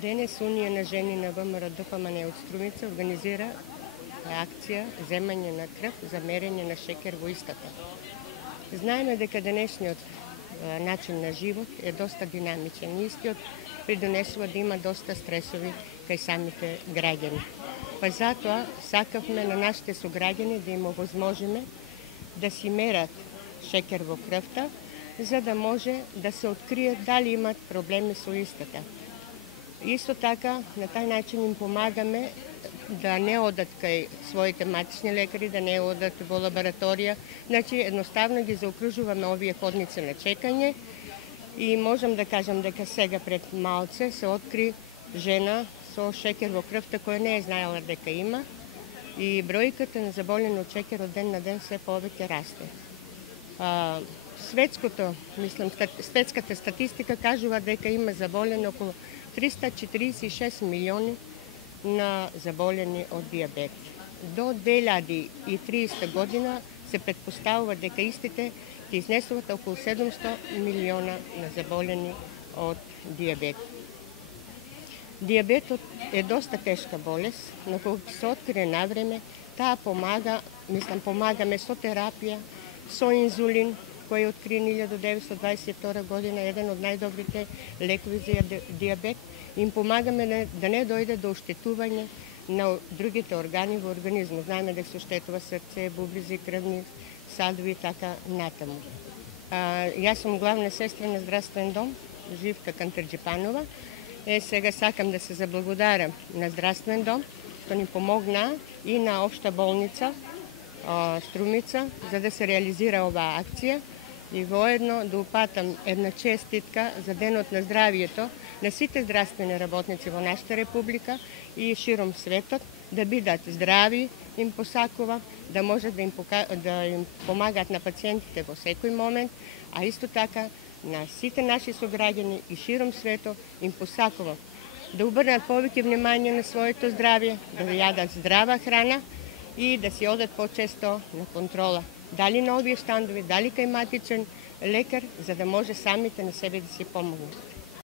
Денес Унија на жени на ВМРО ДПМН од Струмица организира акција земање на крв за мерење на шекер во истата. Знаеме дека денешниот начин на живот е доста динамичен. Истиот придонесува да има доста стресови кај самите граѓани. Па затоа сакавме на нашите сограѓани да им овозможиме да си мерат шекер во крвта, за да може да се открие дали имат проблеми со истата. Исто така, на тај начин им помагаме да не одат кај своите матични лекари, да не одат во лабораторија. Значи, едноставно ги заокружуваме овие ходници на чекање и можам да кажам дека сега пред малце се откри жена со шекер во крвта која не е знаела дека има и бројката на заболени од шекер од ден на ден се повеќе расте. Светската статистика кажува дека има заболени околу 346 милиони на заболени од диабет. До 2030 година се предпоставува дека истите ќе изнесуваат околу 700 милиона на заболени од диабет. Диабетот е доста тешка болест, но кога се открие навреме, таа помагаме со терапија, со инзулин, кој е откриен 1922 година, еден од најдобрите лекови за диабет, им помагаме да не дојде до оштетување на другите органи во организмот. Знаеме дека се оштетува срце, бубрези, крвни садови и така натаму. Јас сум главна сестра на здравствен дом Живка Кантарџипанова. Сега сакам да се заблагодарам на здравствен дом, што ни помогна и на Општа болница Струмица, за да се реализира оваа акција. И воедно да упатам една честитка за Денот на здравието на сите здравствени работници во нашата република и широм светот, да бидат здрави, им посакувам, да може да им помагаат на пациентите во секој момент, а исто така на сите наши сограѓани и широм светот им посакувам да обрнат повеќе внимание на своето здравје, да јадат здрава храна и да си одат почесто на контрола. Дали на овие штандови, дали кај матичен лекар, за да може самите на себе да си помогнат.